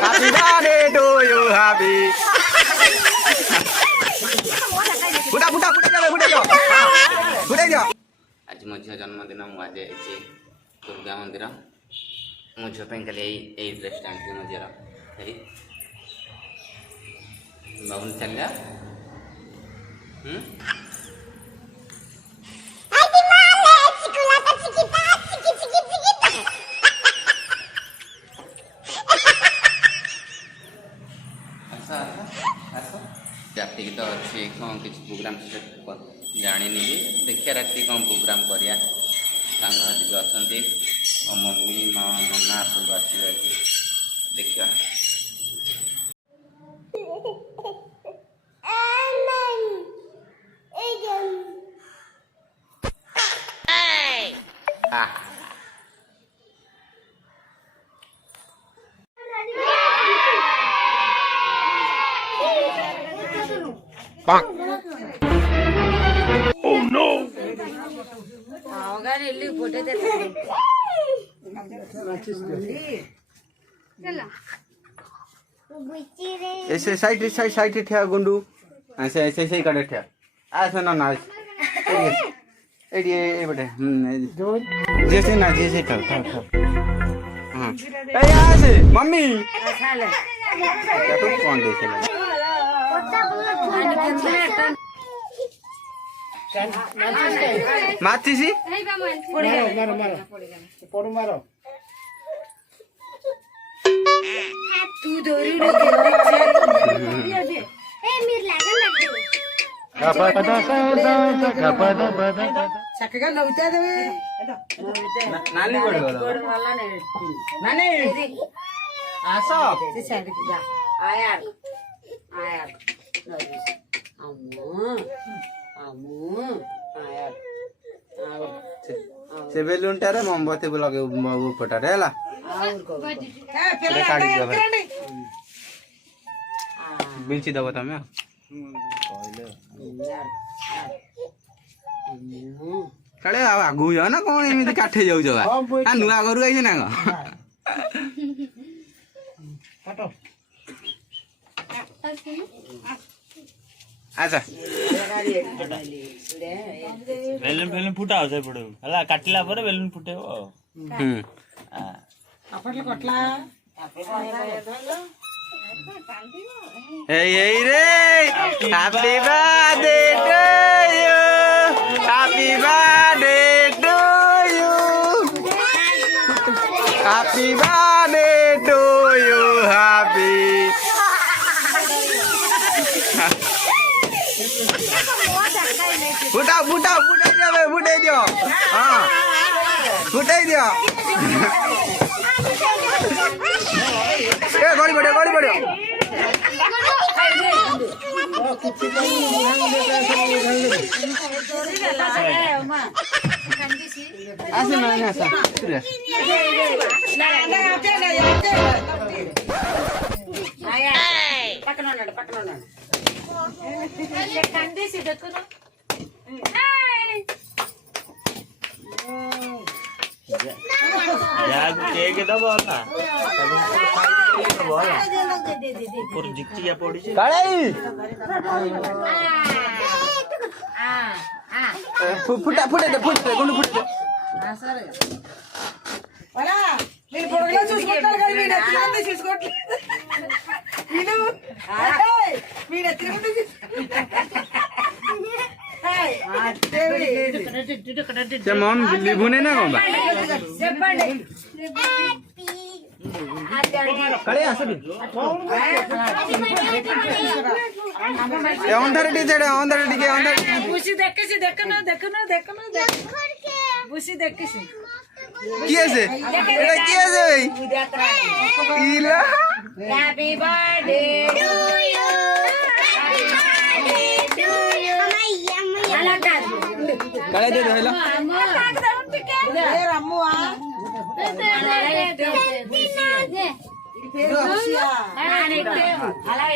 Happy birthday to you, happy. Budak. आज मो झील जन्मदिन मुझे दुर्गा मंदिर मो झील यही ड्रेस आनी मो झील बाबू चलिया राति तो अच्छे कौन किसी प्रोग्राम जानी देखिए राति कौन प्रोग्राम करिया सांग अच्छा मम्मी माँ नना सब आसवे देखिए Oh no! ऐसे साइड ठिया गुंडू ऐसे काटे ठिया ऐसे ना एडी ए बटे जैसे ना जैसे था हां ए ऐसे मम्मी क्या तो कौन देखेला मातीसी मारो तू दोरी ए मीर लागन चक्का नवता देवे नानी गोड़ वाला ने नानी आसो से साइड जा आया अम्मू आया से बेलून टारे मोमबत्ती लगे बाबू फटारे हला बिंची दबो तमे काले आगु जाओ ना कौन एमती काठे जाऊ जवा आ नुआ घरु आइछ ना अच्छा बेलून फुटा हो जाय पड़ो हला काटिला पर बेलून फुटेबो आपले कटला hey रे happy birthday to you happy birthday to you happy birthday to you happy फुटाई दियो हाँ फुटाई दियो ए गड़ी पड़ो आसे ना आसा पकनो कंडीसी देखो यार केक दबो ना पर जिक्तिया पड़ी छे काई फुटा गुंडू फुटे हां सर वाला నేను పొడగలో చూసుకుంటాను కదా మీ నెత్తిలో చూసుకోట్లేదు నేను మీ నెత్తిలో से मन लिबुने ना कोबा कळे आसबी अंदर टिके बुशी देखके देखनो बुशी देखके किए से एटा किए से भाई इला हैप्पी बर्थडे टू यू कळे दे हेला ए रम्मुआ అలా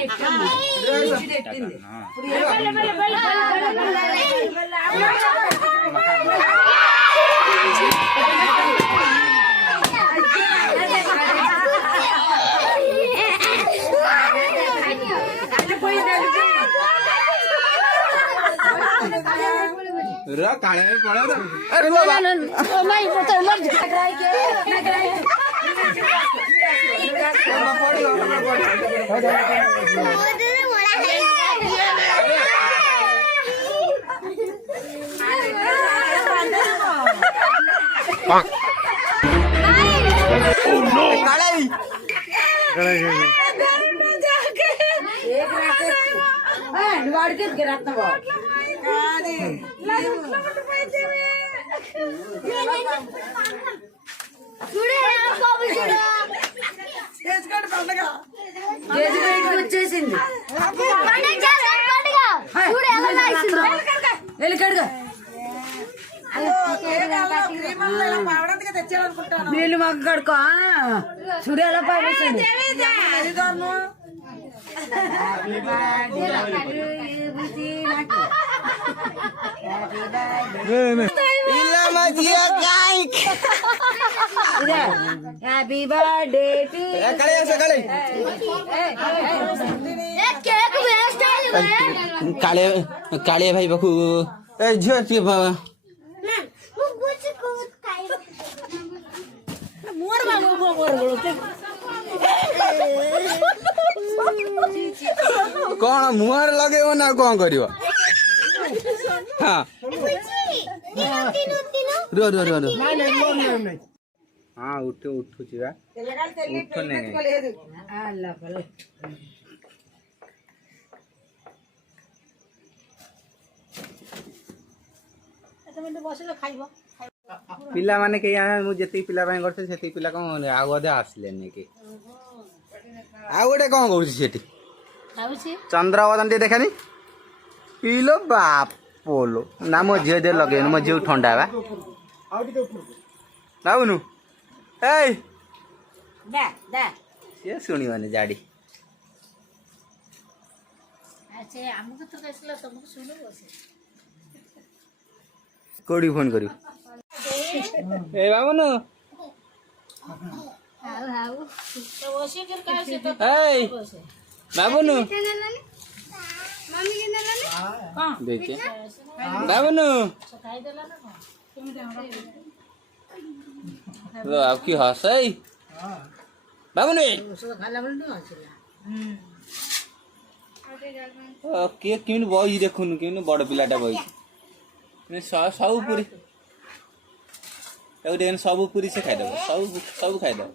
रा काले में पड़ा था अरे बाबा వచ్చేసింది నీళ్ళు మొక్క కడుకో చూడు ఎలా పంపిస్తుంది హ్యాపీ బర్త్డే టు काले काले भाई बकू ए झियो टी कौन मुहर लगे ना कौन करियो हाँ रो रो रो रो हाँ उठो उठो जीवा उठो नहीं पिला माने के यहाँ जति पिला ପାଇଁ करते सेति पिला कोन आ गदे आसलेनी के आ गोटे कोन करूछि सेति चंद्रवदन टे देखानी इलो बाप पोलो ना मो झे दे लगे मो झे ठंडा बा बाबुनु ए दा दा ये सुनी माने जाडी अच्छा हमको तो कैसला तुमको सुनो बसे कोडी फोन करियो ए बाबुनु हाउ हाउ तो वसे फिर का से तो ए बाबुनु मम्मी के नलाने हां देखिए बाबुनु खाई देला ना लो आपकी हंसै बाबुनु उसको खाला बोल दो आछला के किन बई देखुन किन बड़ पिलाटा बई ने सब पूरी एउ देन सब पूरी से खाइ दबो सब खाइ दबो